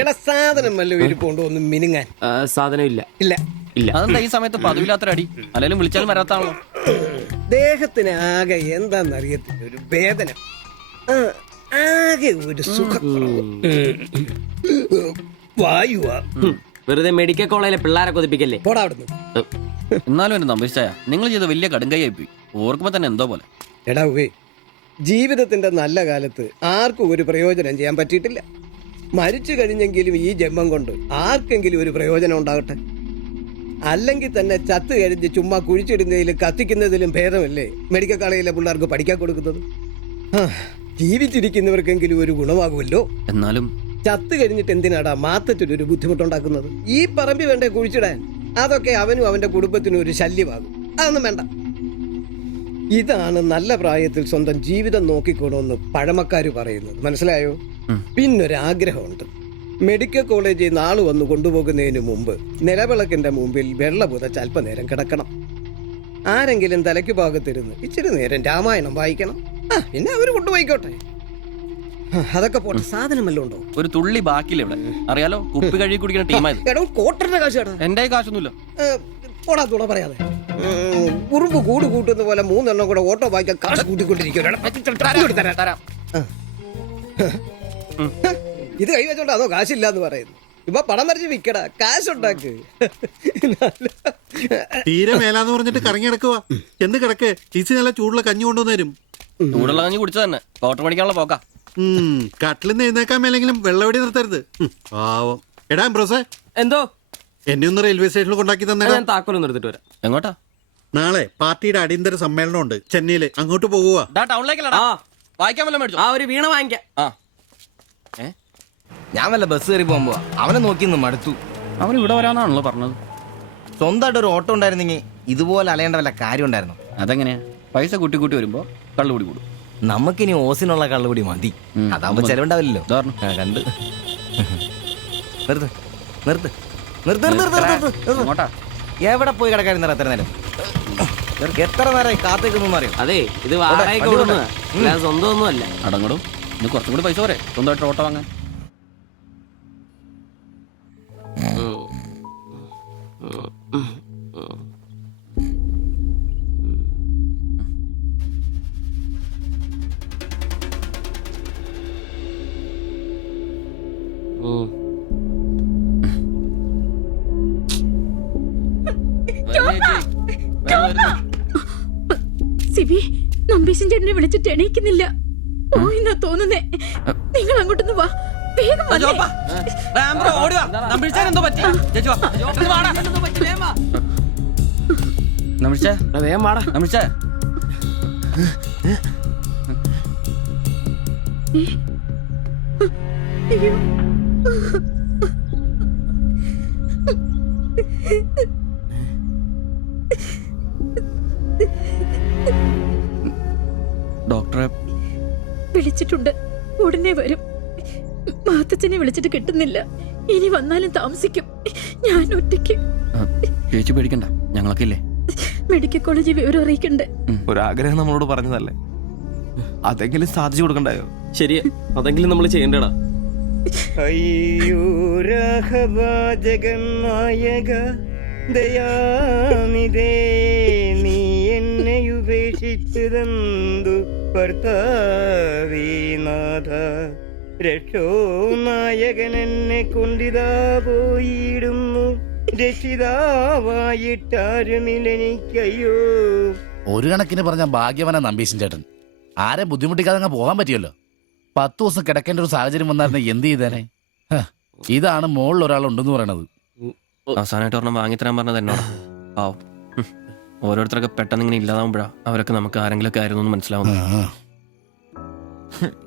എടാ സാധനം വല്ല ഇരിപ്പുണ്ടോ ഒന്ന് മിനുങ്ങാൻ? സാധനം ഇല്ല. ഇല്ല ഇല്ല. അതെന്താ ഈ സമയത്ത് പതിവില്ലാത്ത അടി? അല്ലെങ്കിലും വിളിച്ചാലും വരാത്താണല്ലോ. ദേഹത്തിന് ആകെ എന്താന്നറിയത്തില്ല, ഒരു വേദന, ആകെ ഒരു സുഖം. വായുവാ. വെറുതെ മെഡിക്കൽ കോളേജിലെ പിള്ളേരെ കൊതിപ്പിക്കല്ലേ. പോടാ അവിടുന്ന്. എന്നാലും എന്നെ നമ്പരിച്ചായ നിങ്ങൾ ചെയ്ത വലിയ കടുങ്കയായി പോയി. ഓർക്കുമ്പോ തന്നെ എന്തോ പോലെ. എടാ ഉവേ, ജീവിതത്തിന്റെ നല്ല കാലത്ത് ആർക്കും ഒരു പ്രയോജനം ചെയ്യാൻ പറ്റിയിട്ടില്ല. മരിച്ചു കഴിഞ്ഞെങ്കിലും ഈ ജന്മം കൊണ്ട് ആർക്കെങ്കിലും ഒരു പ്രയോജനം ഉണ്ടാകട്ടെ. അല്ലെങ്കിൽ തന്നെ ചത്ത് കഴിഞ്ഞ് ചുമ്മാ കുഴിച്ചിടുന്നതിലും കത്തിക്കുന്നതിലും ഭേദമല്ലേ മെഡിക്കൽ കോളേജിലെ പിള്ളേർക്ക് പഠിക്കാൻ കൊടുക്കുന്നത്? ജീവിച്ചിരിക്കുന്നവർക്കെങ്കിലും ഒരു ഗുണമാകുമല്ലോ. എന്നാലും ചത്ത് കഴിഞ്ഞിട്ട് എന്തിനാടാ മാത്തത്തിനൊരു ബുദ്ധിമുട്ടുണ്ടാക്കുന്നത്? ഈ പറമ്പി വേണ്ടേ കുഴിച്ചിടാൻ? അതൊക്കെ അവനും അവന്റെ കുടുംബത്തിനും ഒരു ശല്യമാകും. അതൊന്നും വേണ്ട. ഇതാണ് നല്ല പ്രായത്തിൽ സ്വന്തം ജീവിതം നോക്കിക്കോണമെന്ന് പഴമക്കാര് പറയുന്നത്, മനസ്സിലായോ? പിന്നൊരാഗ്രഹമുണ്ട്. മെഡിക്കൽ കോളേജിൽ നാള് വന്ന് കൊണ്ടുപോകുന്നതിന് മുമ്പ് നിലവിളക്കിന്റെ മുമ്പിൽ വെള്ള പുതച്ച് അല്പനേരം കിടക്കണം. ആരെങ്കിലും തലയ്ക്ക് ഭാഗത്തിരുന്ന് ഇച്ചിരി നേരം രാമായണം വായിക്കണം. പിന്നെ അവര് കൊണ്ടുപോയിക്കോട്ടെ. അതൊക്കെ പോട്ടെ, സാധനം വല്ലതും ഉണ്ടോ? ഒരു തുള്ളി ബാക്കിയില്ല ഇവിടെ. അറിയാലോ, കുപ്പി കഴുകി കുടിക്കുന്ന ടീമായത്. എടോ, കോട്ടറിന്റെ കാശ് കേട്ടോ. എന്റെ കാശൊന്നുമില്ല. പോടാ തുണ പറയാതെ. ഉറുമ്പ് കൂട് കൂട്ടുന്ന പോലെ 3 എണ്ണം കൂടെ ഓട്ടോ വായിക്കാൻ കാശ് കൂട്ടിക്കൊണ്ടിരിക്കും. ഇത് കൈവച്ചോണ്ട് അതോ കാശില്ലാന്ന് പറയുന്നു. ഇപ്പൊ പണം വരച്ച് വിക്കടാ, കാശുണ്ടാക്ക്. തീരെ മേലാന്ന് പറഞ്ഞിട്ട് കറങ്ങി കിടക്കുക. എന്ത് കിടക്ക്? ഈസി നല്ല ചൂടുള്ള കഞ്ഞി കൊണ്ടുവന്നു തരും. ചൂടുള്ള കഞ്ഞി കുടിച്ചു തന്നെ കോട്ടർ പഠിക്കാനുള്ള പോക്കാ. കട്ടിലിന്ന് എഴുന്നേക്കാൻ മേലെങ്കിലും വെള്ളവടി നിർത്തരുത്. പാവം. എടാ ബ്രോസേ, എന്തോ എന്നെ ഒന്ന് റെയിൽവേ സ്റ്റേഷനിൽ കൊണ്ടാക്കി തന്നെ. ഞാൻ താക്കോലൊന്നും എടുത്തിട്ട് വരാം. എങ്ങോട്ടാ? നാളെ പാർട്ടിയുടെ അടിയന്തര സമ്മേളനം ഉണ്ട് ചെന്നൈയില്. അങ്ങോട്ട് പോകുക. ടൗണിലേക്കല്ലടാ. വായിക്കാൻ വല്ല മേടിച്ചോ? ഒരു വീണ വാങ്ങിക്കാം. ഞാൻ വല്ല ബസ് കയറി പോകുമ്പോ അവനെ നോക്കി മടുത്തു. അവൻ ഇവിടെ വരാന്നാണല്ലോ പറഞ്ഞത്. സ്വന്തമായിട്ട് ഒരു ഓട്ടോ ഉണ്ടായിരുന്നെങ്കിൽ ഇതുപോലെ അലയേണ്ട വല്ല കാര്യം ഉണ്ടായിരുന്നു. അതെങ്ങനെയാ? പൈസ കൂട്ടി കൂട്ടി വരുമ്പോ കള്ളുകൂടി കൂടും. നമുക്കിനി ഓസിനുള്ള കള്ളുകൂടി മതി. അതാകുമ്പോ ചെലവുണ്ടാവില്ലല്ലോ. കണ്ട് നിർത്ത് നിർത്ത് നിർത്ത് നിർത്ത്. എവിടെ പോയി കിടക്കാരുന്ന എത്ര നേരം? എത്ര നേരമായി കാത്തേക്കൊന്നും അറിയാം. അതെ, ഇത് വാടകയ്ക്ക് കൊടുക്കുന്നത്, സ്വന്തം ഒന്നും അല്ല. അടങ്ങടും. ഇനി കുറച്ചും കൂടി പൈസ പോരെ സ്വന്തമായിട്ട് ഓട്ടോ വാങ്ങാൻ. സിബി, നമ്പീശൻ ചേട്ടനെ വിളിച്ചിട്ട് എണീക്കുന്നില്ല. പോയിന്നാ തോന്നുന്നേ. നിങ്ങൾ അങ്ങോട്ടൊന്ന് വാ, വേഗം വന്നേ. അയ്യോ, ഡോക്ടറെ വിളിച്ചിട്ടുണ്ട്, ഉടനെ വരും. മാത്തച്ഛനെ വിളിച്ചിട്ട് കിട്ടുന്നില്ല. ഇനി വന്നാലും താമസിക്കും. ഞാൻ ഒറ്റയ്ക്ക്. ചേച്ചി പേടിക്കണ്ട, ഞങ്ങളൊക്കെ ഇല്ലേ. മെഡിക്കൽ കോളേജിൽ വിവരം അറിയിക്കണ്ടേ? ഒരാഗ്രഹം നമ്മളോട് പറഞ്ഞതല്ലേ, അതെങ്കിലും സാധിച്ചു കൊടുക്കണ്ടായോ? ശരിയാ, അതെങ്കിലും നമ്മൾ ചെയ്യണ്ടടാ. അയ്യോ രാഘവാ ജഗന്നായക ദയാനിധേ, നീ എന്നെ ഉപേക്ഷിച്ചതെന്തു ഭർത്താവീനാഥ. രക്ഷോ നായകൻ എന്നെ കൊണ്ടിതാ പോയിടുന്നു, രക്ഷിതാവായിട്ടാരുമില്ലെനിക്കയ്യോ. ഒരു കണക്കിന് പറഞ്ഞ ഭാഗ്യവനാ നമ്പീശൻ ചേട്ടൻ. ആരെ ബുദ്ധിമുട്ടിക്കാതെ അങ്ങ് പോകാൻ പറ്റിയല്ലോ. 10 ദിവസം കിടക്കേണ്ട ഒരു സാഹചര്യം വന്നായിരുന്നു എന്ത് ചെയ്തേനെ? ഇതാണ് മോളിൽ ഒരാളുണ്ടെന്ന് പറയണത്. അവസാനമായിട്ട് ഒരെണ്ണം വാങ്ങിത്തരാൻ പറഞ്ഞത് എന്നോട്. പാവം, ഓരോരുത്തരൊക്കെ പെട്ടെന്ന് ഇങ്ങനെ ഇല്ലാതാവുമ്പോഴാ അവരൊക്കെ നമുക്ക് ആരെങ്കിലും ഒക്കെ ആയിരുന്നു മനസ്സിലാവുന്നു.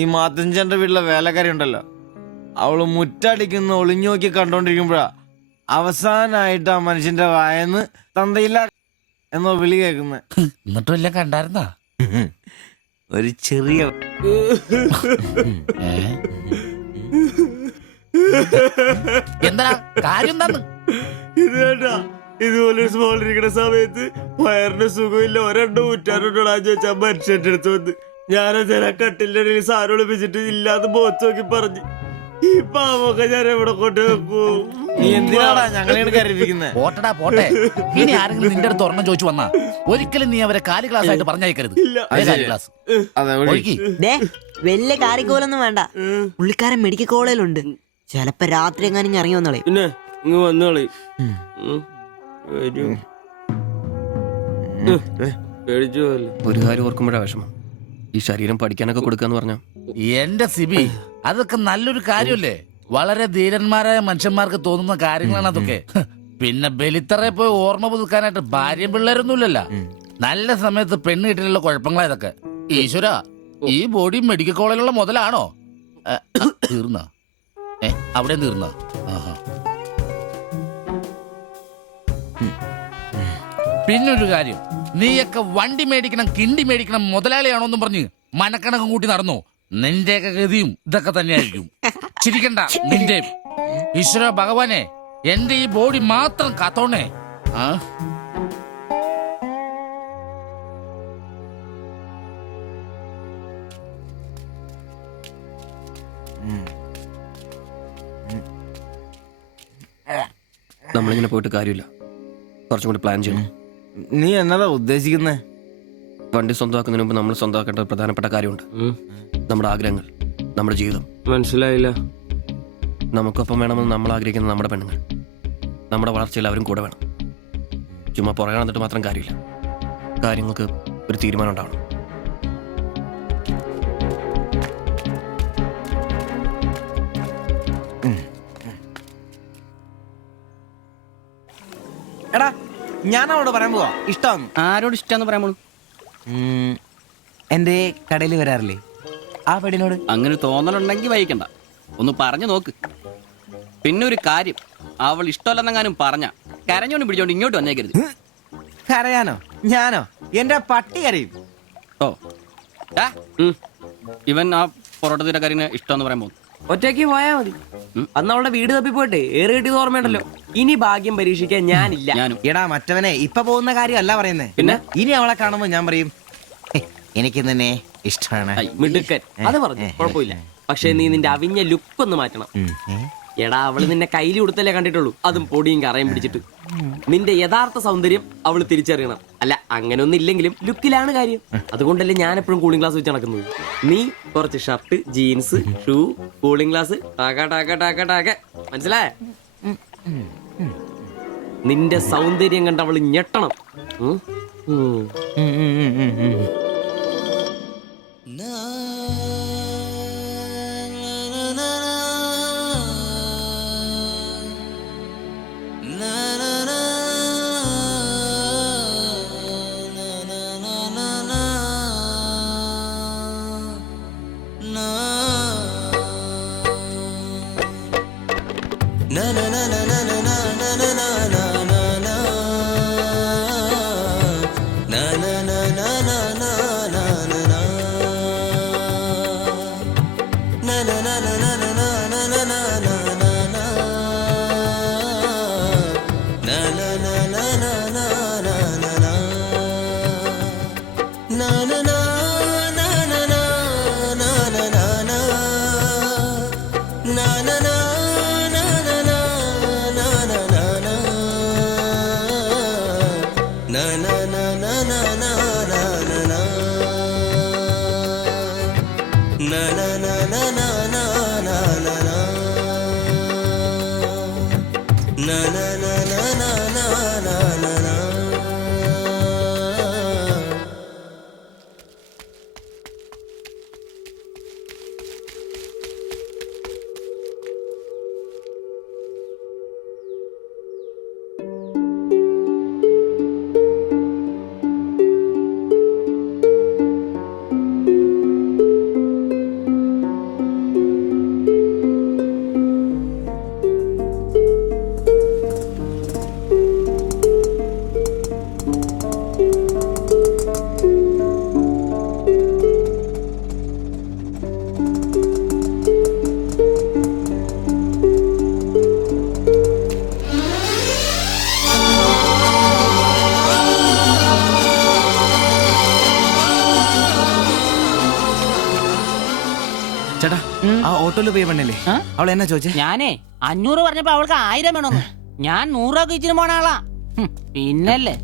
ഈ മാത്തഞ്ചന്റെ വീട്ടിലെ വേലക്കാരി ഉണ്ടല്ലോ, അവള് മുറ്റടിക്കുന്ന ഒളിഞ്ഞു നോക്കി കണ്ടോണ്ടിരിക്കുമ്പോഴാ അവസാനായിട്ട് ആ മനുഷ്യന്റെ വായന്ന് തന്തയില്ല എന്നോ വിളി കേൾക്കുന്നത്. എന്നിട്ടും എല്ലാം കണ്ടായിരുന്നാ? ഒരു ചെറിയ എന്താ കാര്യം? എന്താന്ന് ഇത് കേട്ടാ, ഇതുപോലെ സ്മോൾ ഇരിക്കുന്ന സമയത്ത് വയറിന് സുഖമില്ല, ഒരെണ്ണം ഊറ്റാറുണ്ടോടാ ചോദിച്ചാ മനുഷ്യന്റെ അടുത്ത് വന്ന് ഞാനച്ഛനെ കട്ടിലിന്റെ ഇടയിൽ സാരം ഒളിപ്പിച്ചിട്ട് ഇല്ലാതെ ബോച്ച് നോക്കി പറഞ്ഞു ഈ പാവൊക്കെ ഞാൻ എവിടെ കൊണ്ട് വെക്കൂ. നീ എന്തിനാടാ ഞങ്ങളെയാണ് കരയിപ്പിക്കുന്നത്? പോട്ടടാ പോട്ടെ. ഇനി ആരെങ്കിലും നിന്റെ അടുത്ത് ഒരെണ്ണം ചോദിച്ചു വന്നാ ഒരിക്കലും നീ അവരെ കാലി ക്ലാസ് ആയിട്ട് പറഞ്ഞയക്കരുത്. ക്ലാസ് അതെ ഒഴുക്കി. വലിയ കാറിക്കോലൊന്നും വേണ്ട. പുള്ളിക്കാരൻ മെഡിക്കൽ കോളേജിലുണ്ട്. ചിലപ്പോ രാത്രി എങ്ങാനും ഇറങ്ങി വന്നോളെ. പിന്നെ ഇങ്ങ് വന്നോളി. പേടിച്ചു പോയല്ലേ. ഒരു കാര്യം ഓർക്കുമ്പോഴാ വിഷമം. ഈ ശരീരം പഠിക്കാനൊക്കെ കൊടുക്കാന്ന് പറഞ്ഞാ എന്റെ സിബി, അതൊക്കെ നല്ലൊരു കാര്യമല്ലേ? വളരെ ധീരന്മാരായ മനുഷ്യന്മാർക്ക് തോന്നുന്ന കാര്യങ്ങളാണ് അതൊക്കെ. പിന്നെ ബലിത്തറയെ പോയി ഓർമ്മ പുതുക്കാനായിട്ട് ഭാര്യയും പിള്ളേരൊന്നുമില്ലല്ലോ. നല്ല സമയത്ത് പെണ്ണ് കിട്ടിയുള്ള കുഴപ്പങ്ങളാ ഇതൊക്കെ. ഈശ്വര, ഈ ബോഡി മെഡിക്കൽ കോളേജിലുള്ള മുതലാണോ? തീർന്ന അവിടെ തീർന്ന. പിന്നൊരു കാര്യം, നീയൊക്കെ വണ്ടി മേടിക്കണം, കിണ്ടി മേടിക്കണം, മുതലാളിയാണോന്നും പറഞ്ഞ് മനക്കണക്കും കൂട്ടി നടന്നു. നിന്റെയൊക്കെ ഗതിയും ഇതൊക്കെ തന്നെയായിരിക്കും. ചിരിക്കണ്ട നിന്റെ. ഈശ്വര ഭഗവാനെ, എന്റെ ഈ ബോഡി മാത്രം കാത്തോണേ. നമ്മളിങ്ങനെ പോയിട്ട് കാര്യമില്ല. കുറച്ചും കൂടി പ്ലാൻ ചെയ്യണം. നീ എന്നതാ ഉദ്ദേശിക്കുന്നേ? വണ്ടി സ്വന്തമാക്കുന്നതിന് മുമ്പ് നമ്മൾ സ്വന്തമാക്കേണ്ട ഒരു പ്രധാനപ്പെട്ട കാര്യമുണ്ട്. നമ്മുടെ ആഗ്രഹങ്ങൾ, നമ്മുടെ ജീവിതം. മനസ്സിലായില്ല. നമുക്കൊപ്പം വേണമെന്ന് നമ്മൾ ആഗ്രഹിക്കുന്ന നമ്മുടെ പെണ്ണുങ്ങൾ. നമ്മുടെ വളർച്ചയിൽ അവരും കൂടെ വേണം. ചുമ്മാ പുറകെ നടന്നിട്ട് മാത്രം കാര്യമില്ല. കാര്യങ്ങൾക്ക് ഒരു തീരുമാനം ഉണ്ടാവണം. എടാ, ഞാൻ അവളോട് പറയാൻ പോവാ ഇഷ്ടം. ആരോട് ഇഷ്ടാന്ന് പറയാൻ പോണു? എന്റെ കടയിൽ വരാറില്ലേ ആ പെടിനോട്? അങ്ങനെ തോന്നലുണ്ടെങ്കിൽ വൈകണ്ട, ഒന്ന് പറഞ്ഞു നോക്ക്. പിന്നെ ഒരു കാര്യം, അവൾ ഇഷ്ടമല്ലെന്നെങ്ങാനും പറഞ്ഞ കരഞ്ഞോണ്ട് പിടിച്ചോണ്ട് ഇങ്ങോട്ട് വന്നേക്കരുത്. കരയാനോ? ഞാനോ? എന്റെ പട്ടി കരയും. ഓ ഇവൻ ആ പൊറോട്ട തീരക്കാരിന് ഇഷ്ടമെന്ന് പറയാൻ പോകുന്നു. ഒറ്റയ്ക്ക് പോയാ മതി. അന്ന് അവളുടെ വീട് തപ്പി പോട്ടെ. ഏറെ കിട്ടിയത് ഓർമ്മയുണ്ടല്ലോ. ഇനി ഭാഗ്യം പരീക്ഷിക്കാൻ ഞാനില്ല. ഞാനും. എടാ മറ്റവനെ, ഇപ്പൊ പോകുന്ന കാര്യമല്ല പറയുന്നേ. പിന്നെ ഇനി അവളെ കാണുമ്പോ ഞാൻ പറയും എനിക്ക് തന്നെ ഇഷ്ടമാണ്. മിടുക്കൻ. അത് പറഞ്ഞു കുഴപ്പമില്ല. പക്ഷെ നീ നിന്റെ അവിഞ്ഞ ലുക്ക് ഒന്ന് മാറ്റണം. എടാ, അവള് നിന്നെ കയ്യിൽ കൊടുത്തല്ലേ കണ്ടിട്ടുള്ളൂ, അതും പൊടിയും കറയും പിടിച്ചിട്ട്. നിന്റെ യഥാർത്ഥ സൗന്ദര്യം അവള് തിരിച്ചറിയണം. അല്ല, അങ്ങനെ ഒന്നും ഇല്ലെങ്കിലും ലുക്കിലാണ് കാര്യം. അതുകൊണ്ടല്ലേ ഞാൻ എപ്പോഴും കൂളിംഗ് ഗ്ലാസ് വെച്ച് നടക്കുന്നത്. നീ കുറച്ച് shirt, jeans, shoe, cooling glass, മനസ്സിലായ? നിന്റെ സൗന്ദര്യം കണ്ട് അവള് ഞെട്ടണം. ചേട്ടാ ആ ഓട്ടോയിൽ പോയ പെണ്ണല്ലേ അവൾ എന്നാ ചോദിച്ചേ? ഞാനേ 500 പറഞ്ഞപ്പോ അവൾക്ക് 1000 വേണമെന്ന്. ഞാൻ 100 രൂപ ഇച്ചിരി പോണ ആളാ. പിന്നല്ലേ